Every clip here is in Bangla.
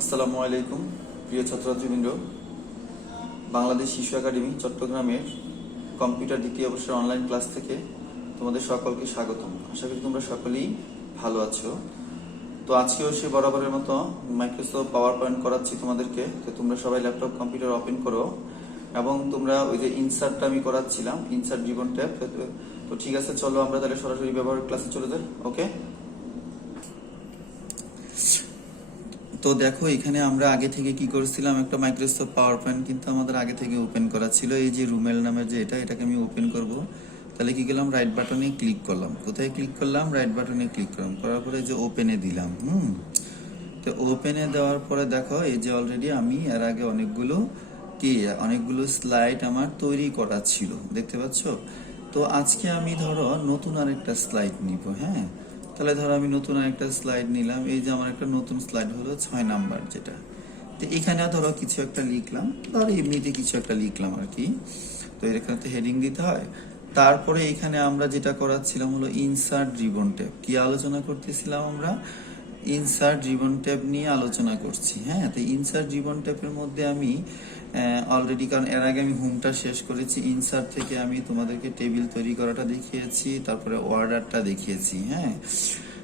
আসসালামু আলাইকুম প্রিয় ছাত্রছাত্রীবৃন্দ। বাংলাদেশ শিশু একাডেমি চট্টগ্রামের কম্পিউটার দ্বিতীয় বর্ষের অনলাইন ক্লাস থেকে তোমাদের সকলকে স্বাগতম। আশা করি তোমরা সকলেই ভালো আছো। তো আজকেও সে বরাবরের মতো মাইক্রোসফট পাওয়ার পয়েন্ট করাচ্ছি তোমাদেরকে। তো তোমরা সবাই ল্যাপটপ কম্পিউটার ওপেন করো এবং তোমরা ওই যে ইনসার্টটা আমি করাচ্ছিলাম, ইনসার্ট জীবন ট্যাব। তো ঠিক আছে, চলো আমরা তাহলে সরাসরি ব্যবহার ক্লাসে চলে যাই। ওকে, তো দেখো এখানে আমরা আগে থেকে কি করেছিলাম, একটা মাইক্রোসফট পাওয়ার পয়েন্ট কিন্তু আমাদের আগে থেকে ওপেন করা ছিল। এই যে রুমেল নামের যে এটাকে আমি ওপেন করব। তাহলে কি করলাম, রাইট বাটনে ক্লিক করলাম। কোথায় ক্লিক করলাম? রাইট বাটনে ক্লিক করলাম, করার পরে যে ওপেনে দিলাম। তো ওপেনে দেওয়ার পরে দেখো এই যে অলরেডি আমি এর আগে অনেকগুলো স্লাইড আমার তৈরি করা ছিল, দেখতে পাচ্ছ। তো আজকে আমি ধরো নতুন আরেকটা স্লাইড নিব। হ্যাঁ, তাহলে ধরো আমি নতুন আরেকটা স্লাইড নিলাম। এই যে আমার একটা নতুন স্লাইড হলো 6 নাম্বার যেটা। তো এখানে ধরো কিছু একটা লিখলাম, ধরো এমনিতে কিছু একটা লিখলাম আর কি। তো এখানে তো হেডিং দিতে হয়। তারপরে এখানে আমরা যেটা করাচ্ছিলাম হলো ইনসার্ট রিবন ট্যাব। কি আলোচনা করতেছিলাম আমরা? ইনসার্ট রিবন ট্যাব নিয়ে আলোচনা করছি। হ্যাঁ, তো ইনসার্ট রিবন ট্যাবের মধ্যে আমি অলরেডি, কারণ এর আগে আমি হোমটা শেষ করেছি, ইনসার্ট থেকে আমি তোমাদেরকে টেবিল তৈরি করাটা দেখিয়েছি, তারপরে অর্ডারটা দেখিয়েছি। হ্যাঁ,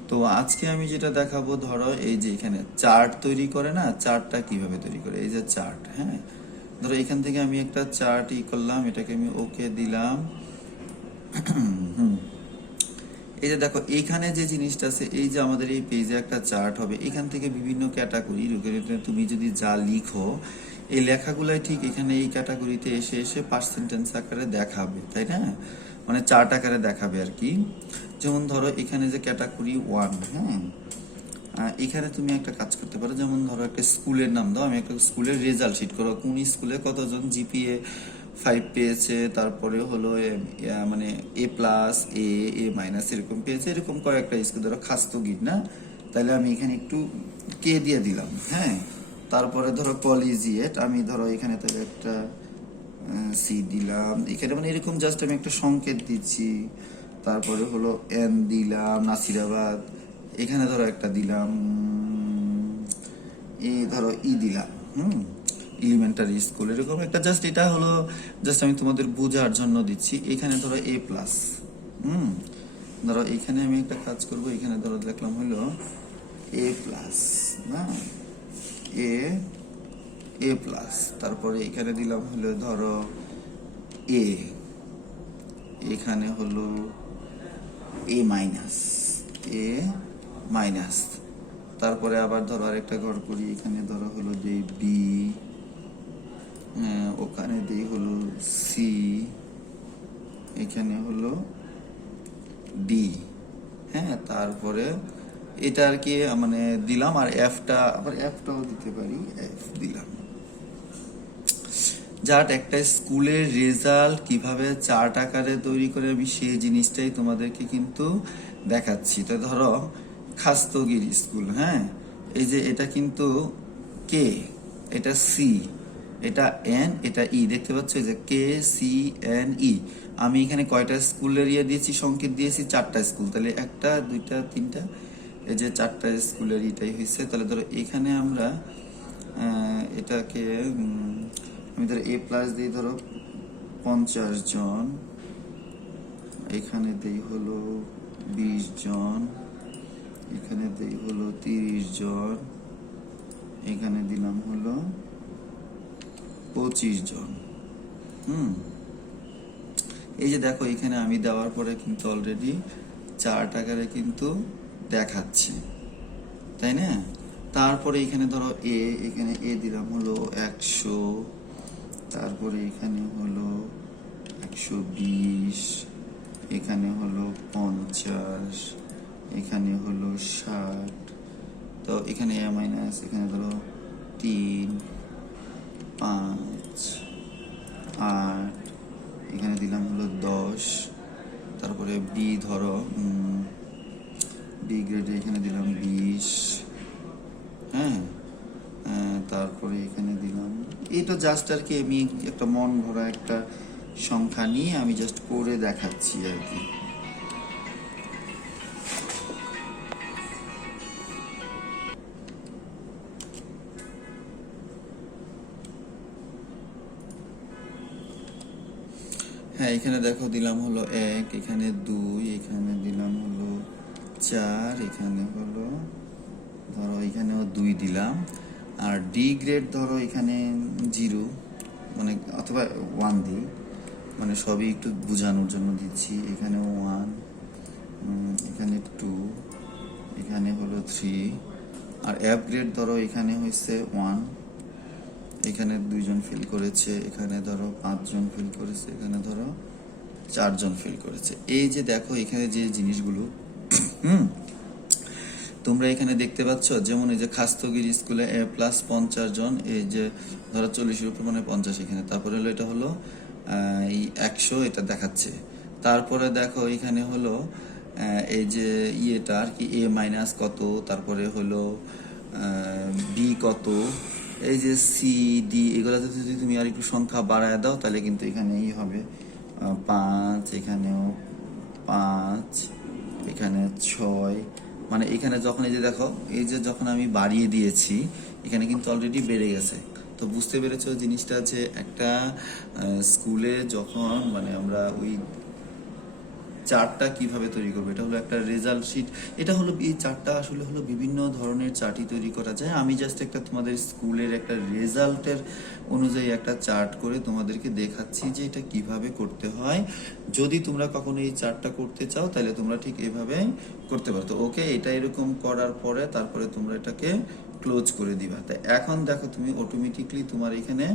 তো আজকে আমি যেটা দেখাবো, ধরো এই যে এখানে চার্ট তৈরি করে না, চার্টটা কিভাবে তৈরি করে, এই যে চার্ট। হ্যাঁ, ধরো এখান থেকে আমি একটা চার্ট করলাম, এটাকে আমি ওকে দিলাম। এই যে দেখো এইখানে যে জিনিসটা আছে, এই যে আমাদের এই পেজে একটা চার্ট হবে, এখান থেকে বিভিন্ন ক্যাটাগরি, তুমি যদি যা লিখো এই লেখাগুলাই ঠিক এখানে এই ক্যাটাগরিতে এসে এসে পার্সেন্টেজ আকারে দেখাবে, তাই না? মানে চার্ট আকারে দেখাবে আর কি। যেমন ধরো এখানে যে ক্যাটাগরি 1, হ্যাঁ, এখানে তুমি একটা কাজ করতে পারো। যেমন ধরো একটা স্কুলের নাম দাও, আমি একটা স্কুলের রেজাল্ট শিট করো, কোন স্কুলে কতজন জিপিএ 5 পেয়েছে, তারপরে হলো মানে A+, A এরকম পেয়েছে, এরকম কয়েকটা স্কুল। ধরো খাস্তগির না, তাহলে আমি এখানে একটু কে দিয়ে দিলাম। হ্যাঁ, তারপরে ধরো কলেজিয়েট, আমি ধরো এখানে তাহলে একটা সি দিলাম এখানে, মানে এরকম জাস্ট আমি একটা সংকেত দিচ্ছি। তারপরে হলো এন দিলাম, নাসিরাবাদ এখানে ধরো একটা দিলাম, এই ধরো ই দিলাম, এলিমেন্টারি স্কুল, এরকম একটা জাস্ট, এটা হলো জাস্ট আমি তোমাদের বোঝার জন্য দিচ্ছি। এখানে ধরো A+, ধরো এখানে আমি একটা কাজ করব, এখানে ধরো দেখলাম হলো A+, না, A+, তারপরে এখানে দিলাম হলো ধরো A, এখানে হলো A-, তারপরে আবার ধরো আরেকটা ঘর করি, এখানে ধরো হলো যে বি, ওখানে দিই হলো সি, এখানে হলো ডি। হ্যাঁ, তারপরে এটা আর কি মানে দিলাম, আর এফটাও দিতে পারি, এফ দিলাম। জাস্ট একটা স্কুলের রেজাল্ট কিভাবে চার্ট আকারে তৈরি করে আমি সেই জিনিসটাই তোমাদেরকে কিন্তু দেখাচ্ছি। তো ধরো খাস্তগির স্কুল, হ্যাঁ, এই যে এটা কিন্তু কে, এটা সি, এটা এন, এটা ই, দেখতে পাচ্ছ এই যে KCNE। আমি এখানে কয়টা স্কুলের দিয়েছি, সংকেত দিয়েছি 4টা স্কুল, তাহলে 1, 2, 3, এই যে 4টা স্কুলের এটাই হয়েছে। তাহলে ধরো এখানে আমরা এটাকে আমি ধরো A+ দিই ধরো 50 জন, এখানে দেই হলো 20 জন, এখানে দেই হলো 30 জন, এখানে দিলাম হলো 25 জন। এই যে দেখো এখানে আমি দেওয়ার পরে কিন্তু অলরেডি চার্ট আকারে কিন্তু দেখাচ্ছে, তাই না? তারপরে এখানে ধরো এখানে দিলাম হলো 100, তারপরে এখানে হলো 120, এখানে হলো 50, এখানে হলো 60, তো এখানে A-, এখানে ধরো 3, 5, 8, এখানে দিলাম হলো 10, তারপরে বি ধরো বি গ্রেডে এখানে দিলাম 20, হ্যাঁ, তারপরে এখানে দিলাম, এটা জাস্ট আর কি আমি একটা মন ভরা একটা সংখ্যা নিয়ে আমি জাস্ট করে দেখাচ্ছি আর কি। হ্যাঁ, এখানে দেখো দিলাম হলো 1, এখানে 2, এখানে দিলাম হলো 4, এখানে হলো ধরো এখানেও 2 দিলাম। আর ডি গ্রেড ধরো এখানে 0, মানে অথবা 1 দিই, মানে সবই একটু বোঝানোর জন্য দিচ্ছি। এখানেও 1, এখানে 2, এখানে হলো 3। আর অ্যাপ গ্রেড ধরো এখানে হয়েছে 1, এখানে 2 জন ফিল করেছে, এখানে ধরো 5 জন ফিল করেছে, এখানে ধরো 4 জন ফিল করেছে। এই যে দেখো এখানে যে জিনিসগুলো হুম তোমরা এখানে দেখতে পাচ্ছ, যেমন এই যে খাস্তগির স্কুলে A+50 জন, এই যে ধরো 40-এর উপর মানে 50 এখানে, তারপরে হলো এটা হলো এই 100 এটা দেখাচ্ছে। তারপরে দেখো এখানে হলো এই যে ইয়েটা আর কি A- কত, তারপরে হলো বি কত, এই যে সি ডি এগুলোতে যদি তুমি আর একটু সংখ্যা বাড়ায় দাও তাহলে কিন্তু এখানেই হবে 5, এখানেও 5, এখানে 6, মানে এখানে যখন এই যে দেখো এই যে যখন আমি বাড়িয়ে দিয়েছি এখানে কিন্তু অলরেডি বেড়ে গেছে। তো বুঝতে পেরেছো জিনিসটা, যে একটা স্কুলে যখন মানে আমরা ওই চার্টটা কিভাবে তৈরি করবো, এটা হলো একটা রেজাল্ট শিট। এটা হলো এই চার্টটা আসলে হলো বিভিন্ন ধরনের চার্টই তৈরি করা যায়। আমি জাস্ট একটা তোমাদের স্কুলের একটা রেজাল্টের অনুযায়ী একটা চার্ট করে তোমাদেরকে দেখাচ্ছি যে এটা কিভাবে করতে হয়। যদি তোমরা কখনো এই চার্টটা করতে চাও তাহলে তোমরা ঠিক এভাবে করতে পারো। তো ওকে, এটা এরকম করার পরে তারপরে তোমরা এটাকে ক্লোজ করে দিবা। তাই এখন দেখো তুমি অটোমেটিকলি তোমার এখানে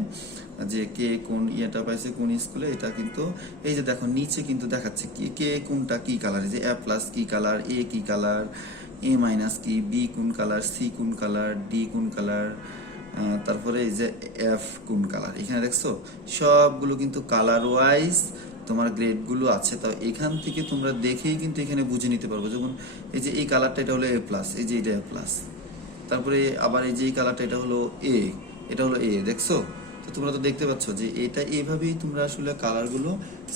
যে কে কোন ইয়েটা পাইছে কোন স্কুলে, এটা কিন্তু এই যে দেখো নিচে কিন্তু দেখাচ্ছে কি কে কোনটা কি কালার, যে A+ কি কালার, এ কি কালার, A- কি, বি কোন কালার, সি কোন কালার, ডি কোন কালার, তারপরে এই যে এফ কোন কালার। এখানে দেখছো সবগুলো কিন্তু কালার ওয়াইজ তোমার গ্রেডগুলো আছে। তো এখান থেকে তোমরা দেখেই কিন্তু এখানে বুঝে নিতে পারবো। যেমন এই যে এই কালারটা এটা হলো A+, এই যে এটা A+, তারপরে আবার এই যে এই কালারটা এটা হলো এ, এটা হলো এ, দেখছো? তো তোমরা তো দেখতে পাচ্ছ যে এটা এইভাবেই তোমরা আসলে কালারগুলো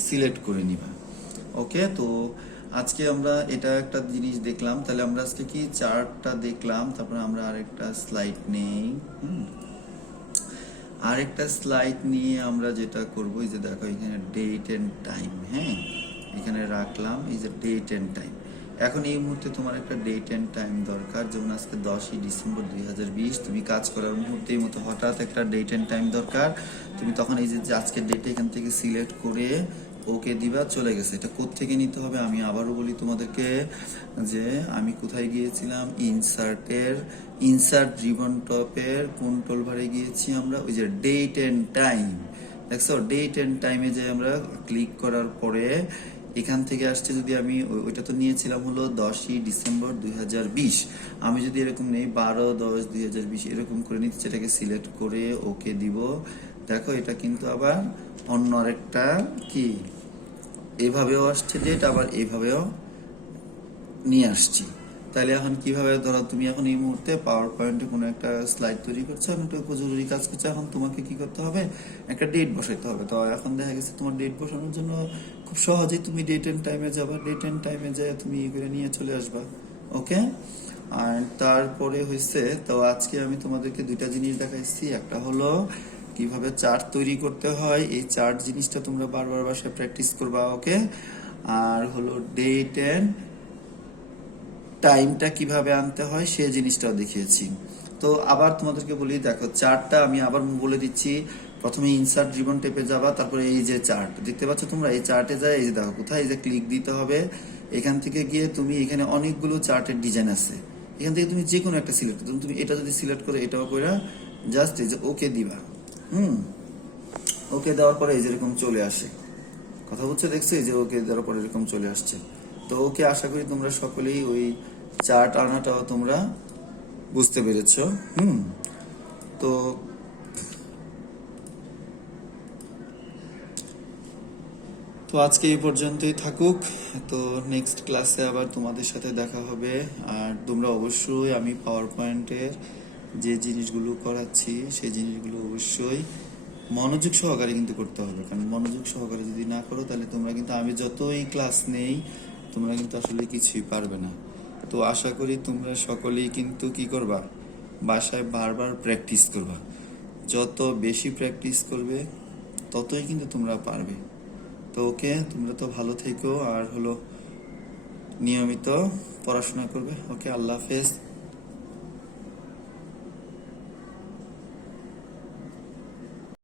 সিলেক্ট করে নিবা। ওকে, তো আজকে আমরা এটা একটা জিনিস দেখলাম। তাহলে আমরা আজকে কি চার্টটা দেখলাম, তারপরে আমরা আরেকটা স্লাইড নেই। আরেকটা স্লাইড নিয়ে আমরা যেটা করবো, এই যে দেখো এখানে ডেট এন্ড টাইম, হ্যাঁ এখানে রাখলাম এই যে ডেট এন্ড টাইম। এখন এই মুহূর্তে তোমার একটা ডেট এন্ড টাইম দরকার, যেমন আজকে 10ই ডিসেম্বর 2020, তুমি কাজ করার মুহূর্তে এই মতো হঠাৎ একটা ডেট এন্ড টাইম দরকার। তুমি তখন এই যে আজকের ডেটে এখান থেকে সিলেক্ট করে ওকে দিবা, চলে গেছে। এটা কোত্থেকে নিতে হবে আমি আবারও বলি তোমাদেরকে, যে আমি কোথায় গিয়েছিলাম, ইনসার্ট রিবন টপের কন্ট্রোল বারে গিয়েছি আমরা, ওই যে ডেট এন্ড টাইম, দেখছো ডেট এন্ড টাইমে যে আমরা ক্লিক করার পরে এখান থেকে আসছে, যদি আমি ওইটা তো নিয়েছিলাম হলো 10ই ডিসেম্বর 2020, আমি যদি এরকম নেই 12-10-2020 এরকম করে নিচ্ছি, এটাকে সিলেক্ট করে ওকে দিব। দেখো এটা কিন্তু আবার অন্য আরেকটা কি এভাবেও আসছে ডেট, আবার এভাবেও নিয়ে আসছি। তাহলে এখন কিভাবে, ধরো তুমি এখন এই মুহূর্তে পাওয়ার পয়েন্টে কোনো একটা স্লাইড তৈরি করছো, এখন একটা জরুরি কাজ করছো, এখন তোমাকে কি করতে হবে, একটা ডেট বসাইতে হবে। তো এখন দেখা গেছে তোমার ডেট বসানোর জন্য খুব সহজেই তুমি ডেট এন্ড টাইমে যাবা, ডেট এন্ড টাইমে যায় তুমি এগুলো নিয়ে চলে আসবা। ওকে, আর তারপরে হয়েছে, তো আজকে আমি তোমাদেরকে দুইটা জিনিস দেখাইছি। একটা হলো কিভাবে চার্ট তৈরি করতে হয়, এই চার্ট জিনিসটা তোমরা বারবার বাসায় প্র্যাকটিস করবা। ওকে, আর হলো ডেট এন্ড টাইমটা কিভাবে আনতে হয় সেই জিনিসটাও দেখিয়েছি। তো আবার তোমাদেরকে বলি, দেখো চার্টটা আমি আবার বলে দিচ্ছি। প্রথমে ইনসার্ট রিবন টেপে যাবা, তারপরে এই যে চার্ট দেখতে পাচ্ছ তোমরা, এই চার্টে যায়, এই যে দেখো কোথায়, এই যে ক্লিক দিতে হবে। এখান থেকে গিয়ে তুমি এখানে অনেকগুলো চার্টের ডিজাইন আছে, এখান থেকে তুমি যে কোনো একটা সিলেক্ট করো। তুমি এটা যদি সিলেক্ট করে এটাও করে জাস্ট এই যে ওকে দিবা। ওকে দেওয়ার পরে এই যেরকম চলে আসে, কথা বলছে দেখছো, এই যে ওকে দেওয়ার পরে এরকম চলে আসছে। তো ওকে, আশা করি তোমরা সকলেই ওই চার্ট আনাটাও তোমরা বুঝতে পেরেছো। তো তো আজকে এই পর্যন্তই থাকুক। তো নেক্সট ক্লাসে আবার তোমাদের সাথে দেখা হবে। আর তোমরা অবশ্যই আমি পাওয়ার পয়েন্টের যে জিনিসগুলো করাচ্ছি সেই জিনিসগুলো অবশ্যই মনোযোগ সহকারে কিন্তু করতে হবে, কারণ মনোযোগ সহকারে যদি না করো তাহলে তোমরা কিন্তু আমি যতই ক্লাস নেই তোমরা কিন্তু আসলে কিছুই পারবে না। তো আশা করি তোমরা সকলেই কিন্তু কি করবা, বাসায় বারবার প্র্যাকটিস করবা। যত বেশি প্র্যাকটিস করবে ততই কিন্তু তোমরা পারবে। তো ওকে, তোমরা তো ভালো থেকো আর হলো নিয়মিত পড়াশোনা করবে। ওকে, আল্লাহ হাফেজ।